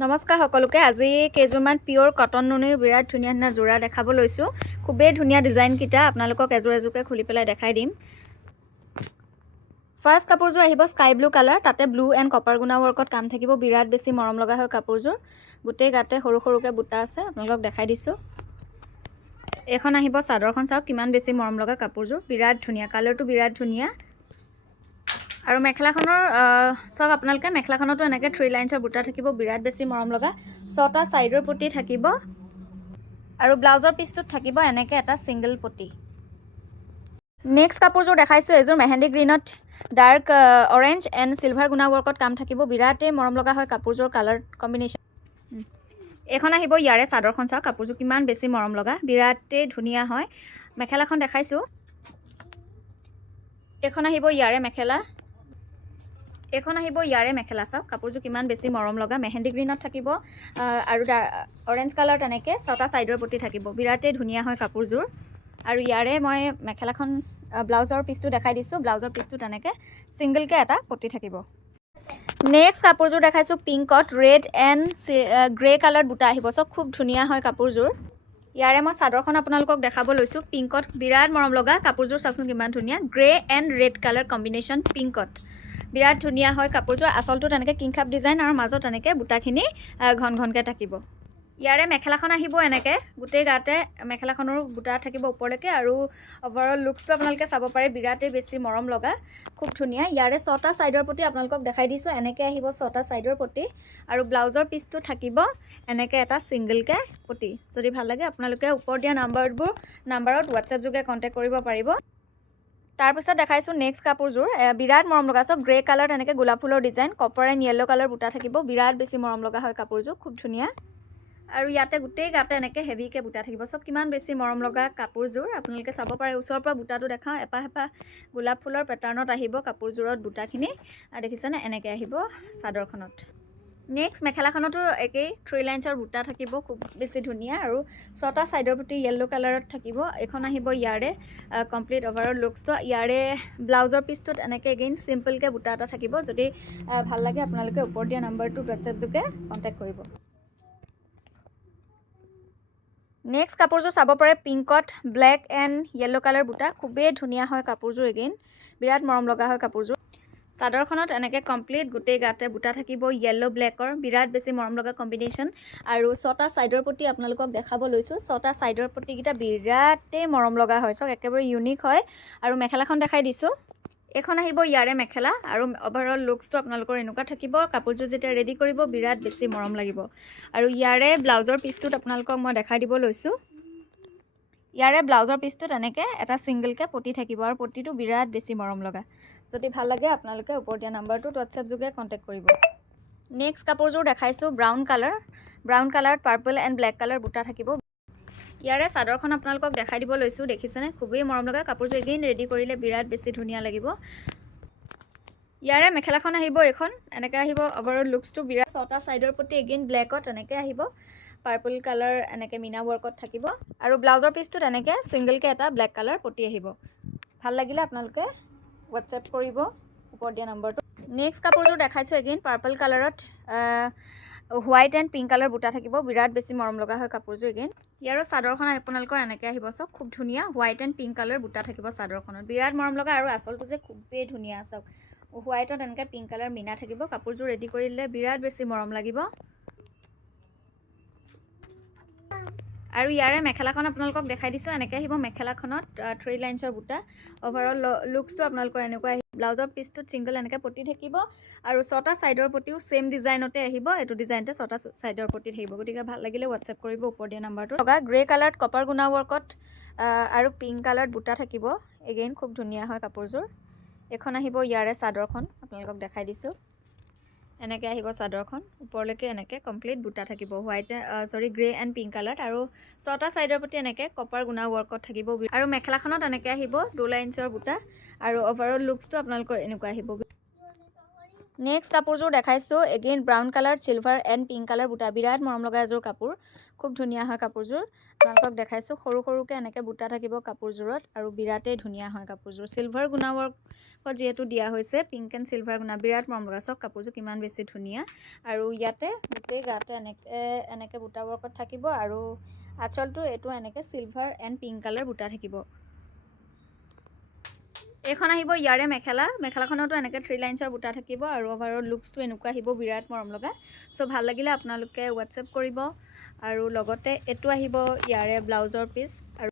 নমস্কাৰ সকলোকে। আজি কেইযোৰমান পিয়ৰ কটন নুনিৰ বিৰাট ধুনীয়া ধুনীয়া যোৰা দেখাব লৈছোঁ। খুবেই ধুনীয়া ডিজাইনকেইটা আপোনালোকক এযোৰ এযোৰকৈ খুলি পেলাই দেখাই দিম। ফাৰ্ষ্ট কাপোৰযোৰ আহিব স্কাই ব্লু কালাৰ, তাতে ব্লু এণ্ড কপাৰ গুণা ৱৰ্কত কাম থাকিব। বিৰাট বেছি মৰম লগা হয় কাপোৰযোৰ। গোটেই গাতে সৰু সৰুকৈ বুটা আছে, আপোনালোকক দেখাই দিছোঁ। এইখন আহিব চাদৰখন, চাওক কিমান বেছি মৰম লগা কাপোৰযোৰ। বিৰাট ধুনীয়া, কালাৰটো বিৰাট ধুনীয়া। আৰু মেখেলাখনৰ চাওক আপোনালোকে, মেখেলাখনতো এনেকৈ 3 লাইন্সৰ বুটা থাকিব। বিৰাট বেছি মৰম লগা 6টা ছাইডৰ পটি থাকিব। আৰু ব্লাউজৰ পিচটোত থাকিব এনেকৈ এটা ছিংগল পটি। নেক্সট কাপোৰযোৰ দেখাইছোঁ, এযোৰ মেহেন্দি গ্ৰীণত ডাৰ্ক অৰেঞ্জ এণ্ড চিলভাৰ গুণা ৱৰ্কত কাম থাকিব। বিৰাটেই মৰম লগা হয় কাপোৰযোৰ কালাৰ কম্বিনেশ্যন। এইখন আহিব ইয়াৰে চাদৰখন, চাওক কাপোৰযোৰ কিমান বেছি মৰম লগা, বিৰাটেই ধুনীয়া হয়। মেখেলাখন দেখাইছোঁ, এইখন আহিব ইয়াৰে মেখেলা। এইখন আহিব ইয়াৰে মেখেলা, চাওক কাপোৰযোৰ কিমান বেছি মৰম লগা। মেহেন্দি গ্ৰীণত থাকিব আৰু অৰেঞ্জ কালাৰ, তেনেকৈ 6টা ছাইডৰ পটি থাকিব। বিৰাটেই ধুনীয়া হয় কাপোৰযোৰ। আৰু ইয়াৰে মই মেখেলাখন ব্লাউজৰ পিচটো দেখাই দিছোঁ। ব্লাউজৰ পিচটো তেনেকৈ ছিংগলকৈ এটা পটি থাকিব। নেক্সট কাপোৰযোৰ দেখাইছোঁ পিংকত ৰেড এণ্ড গ্ৰে কালাৰত বুটা আহিব। চাওক খুব ধুনীয়া হয় কাপোৰযোৰ। ইয়াৰে মই চাদৰখন আপোনালোকক দেখাব লৈছোঁ। পিংকত বিৰাট মৰম লগা কাপোৰযোৰ, চাওকচোন কিমান ধুনীয়া। Grey and red colour combination পিংকত বিৰাট ধুনীয়া হয় কাপোৰযোৰ। আচলটো তেনেকৈ কিংখাপ ডিজাইন আৰু মাজত এনেকৈ বুটাখিনি ঘন ঘনকৈ থাকিব। ইয়াৰে মেখেলাখন আহিব এনেকৈ, গোটেই গাতে মেখেলাখনৰ বুটা থাকিব ওপৰলৈকে। আৰু অভাৰঅল লুকছটো আপোনালোকে চাব পাৰে, বিৰাটেই বেছি মৰম লগা, খুব ধুনীয়া। ইয়াৰে 6টা ছাইডৰ পটি আপোনালোকক দেখাই দিছোঁ। এনেকৈ আহিব 6টা ছাইডৰ পটি। আৰু ব্লাউজৰ পিচটো থাকিব এনেকৈ এটা ছিংগলকৈ পটি। যদি ভাল লাগে আপোনালোকে ওপৰত দিয়া নাম্বাৰত হোৱাটছএপ যোগে কণ্টেক্ট কৰিব পাৰিব। তাৰপিছত দেখাইছোঁ নেক্সট কাপোৰযোৰ, বিৰাট মৰম লগা। চব গ্ৰে কালাৰ, তেনেকৈ গোলাপ ফুলৰ design, copper and yellow colour বুটা থাকিব। বিৰাট বেছি মৰম লগা হয় কাপোৰযোৰ, খুব ধুনীয়া। আৰু ইয়াতে গোটেই গাতে এনেকৈ হেভিকৈ বুটা থাকিব। চব কিমান বেছি মৰম লগা কাপোৰযোৰ, আপোনালোকে চাব পাৰে। ওচৰৰ পৰা বুটাটো দেখাওঁ, এপাহ এপাহ গোলাপ ফুলৰ পেটাৰ্ণত আহিব কাপোৰযোৰত বুটাখিনি। দেখিছেনে, এনেকৈ আহিব চাদৰখনত। নেক্সট মেখেলাখনতো একেই 3 লাইন্সৰ বুটা থাকিব, খুব বেছি ধুনীয়া। আৰু 6টা ছাইডৰ প্ৰতি য়েল্লো কালাৰত থাকিব। এইখন আহিব ইয়াৰে কমপ্লিট অভাৰঅল লুকছটো। ইয়াৰে ব্লাউজৰ পিচটোত এনেকৈ এগেইন চিম্পলকৈ বুটা এটা থাকিব। যদি ভাল লাগে আপোনালোকে ওপৰত দিয়া নাম্বাৰটোত হোৱাটছএপ যোগে কণ্টেক্ট কৰিব। নেক্সট কাপোৰযোৰ চাব পাৰে, পিংকত ব্লেক এণ্ড য়েল্লো কালাৰ বুটা, খুবেই ধুনীয়া হয় কাপোৰযোৰ। এগেইন বিৰাট মৰম লগা হয় কাপোৰযোৰ। চাদৰখনত এনেকৈ কমপ্লিট গোটেই গাতে বুটা থাকিব য়েল্লো ব্লেকৰ, বিৰাট বেছি মৰম লগা কম্বিনেশ্যন। আৰু 6টা ছাইডৰ প্ৰতি আপোনালোকক দেখাব লৈছোঁ। 6টা ছাইডৰ প্ৰতিকেইটা বিৰাটেই মৰম লগা হয়, চাওক একেবাৰে ইউনিক হয়। আৰু মেখেলাখন দেখাই দিছোঁ, এইখন আহিব ইয়াৰে মেখেলা। আৰু অভাৰঅল লুকছটো আপোনালোকৰ এনেকুৱা থাকিব। কাপোৰযোৰ যেতিয়া ৰেডি কৰিব বিৰাট বেছি মৰম লাগিব। আৰু ইয়াৰে ব্লাউজৰ পিচটোত আপোনালোকক মই দেখাই দিব লৈছোঁ। ইয়াৰে ব্লাউজৰ পিচটোত এনেকৈ এটা ছিংগলকৈ পটি থাকিব। আৰু পটিটো বিৰাট বেছি মৰম লগা। যদি ভাল লাগে আপোনালোকে ওপৰত দিয়া নাম্বাৰটোত হোৱাটছএপ যোগে কণ্টেক্ট কৰিব। নেক্সট কাপোৰযোৰ দেখাইছোঁ ব্ৰাউন কালাৰত পাৰ্পল এণ্ড ব্লেক কালাৰ বুটা থাকিব। ইয়াৰে চাদৰখন আপোনালোকক দেখাই দিব লৈছোঁ। দেখিছেনে, খুবেই মৰম লগা কাপোৰযোৰ। এগেইন ৰেডি কৰিলে বিৰাট বেছি ধুনীয়া লাগিব। ইয়াৰে মেখেলাখন আহিব এইখন, এনেকৈ আহিব অভাৰঅল লুকছটো বিৰাট। 6টা ছাইডৰ প্ৰতি এগেইন ব্লেকত এনেকৈ আহিব, পাৰ্পল কালাৰ এনেকৈ মিনা ৱৰ্কত থাকিব। আৰু ব্লাউজৰ পিচটোত এনেকৈ ছিংগলকৈ এটা ব্লেক কালাৰ পটি আহিব। ভাল লাগিলে আপোনালোকে হোৱাটছএপ কৰিব ওপৰত দিয়া নাম্বাৰটো। নেক্সট কাপোৰযোৰ দেখাইছোঁ এগেইন পাৰ্পল কালাৰত হোৱাইট এণ্ড পিংক কালাৰ বুটা থাকিব। বিৰাট বেছি মৰম লগা হয় কাপোৰযোৰ। এগেইন ইয়াৰো চাদৰখন আপোনালোকৰ এনেকৈ আহিব, চাওক খুব ধুনীয়া হোৱাইট এণ্ড পিংক কালাৰ বুটা থাকিব চাদৰখনত। বিৰাট মৰম লগা। আৰু আচলটো যে খুবেই ধুনীয়া, চাওক হোৱাইটত এনেকৈ পিংক কালাৰ মিনা থাকিব। কাপোৰযোৰ ৰেডি কৰিলে বিৰাট বেছি মৰম লাগিব। আৰু ইয়াৰে মেখেলাখন আপোনালোকক দেখাই দিছোঁ। এনেকৈ আহিব মেখেলাখনত 3 লাইন্সৰ বুটা। অভাৰঅল লুকছটো আপোনালোকৰ এনেকুৱা আহিব। ব্লাউজৰ পিচটোত ছিংগল এনেকৈ পটি থাকিব। আৰু 6টা ছাইডৰ প্ৰতিও ছেইম ডিজাইনতে আহিব। এইটো ডিজাইনতে 6টা ছাইডৰ প্ৰতি থাকিব। গতিকে ভাল লাগিলে হোৱাটছএপ কৰিব ওপৰত দিয়া নাম্বাৰটো। গ্ৰে কালাৰত কপাৰ গুণা ৱৰ্কত আৰু পিংক কালাৰত বুটা থাকিব। এগেইন খুব ধুনীয়া হয় কাপোৰযোৰ। এইখন আহিব ইয়াৰে চাদৰখন, আপোনালোকক দেখাই দিছোঁ। এনেকৈ আহিব চাদৰখন, ওপৰলৈকে এনেকৈ কমপ্লিট বুটা থাকিব গ্ৰে এণ্ড পিংক কালাৰত। আৰু 6টা ছাইডৰ প্ৰতি এনেকৈ কপাৰ গুণা ৱৰ্কত থাকিব। আৰু মেখেলাখনত এনেকৈ আহিব 2 লাইন্সৰ বুটা। আৰু অভাৰঅল লুকছটো আপোনালোকৰ এনেকুৱা আহিব। নেক্সট কাপোৰযোৰ দেখাইছোঁ again brown colour silver and pink colour বুটা। বিৰাট মৰম লগা এযোৰ কাপোৰ, খুব ধুনীয়া হয় কাপোৰযোৰ। আপোনালোকক দেখাইছোঁ সৰু সৰুকৈ এনেকৈ বুটা থাকিব কাপোৰযোৰত। আৰু বিৰাটেই ধুনীয়া হয় কাপোৰযোৰ। চিলভাৰ গুণা ৱৰ্ক যিহেতু দিয়া হৈছে পিংক এণ্ড চিলভাৰ গুণা, বিৰাট মৰম লগা। চাওক কাপোৰযোৰ কিমান বেছি ধুনীয়া। আৰু ইয়াতে গোটেই গাতে এনেকৈ বুটা ৱৰ্কত থাকিব আৰু আঁচলটো এইটো এনেকৈ চিলভাৰ এণ্ড পিংক কালাৰ বুটা থাকিব। এইখন আহিব ইয়াৰে মেখেলাখনতো এনেকৈ 3 লাইনছৰ বুটা থাকিব আৰু অভাৰঅল লুকছটো এনেকুৱা আহিব, বিৰাট মৰম লগা। চ' ভাল লাগিলে আপোনালোকে হোৱাটছএপ কৰিব। আৰু লগতে এইটো আহিব ইয়াৰে ব্লাউজৰ পিচ। আৰু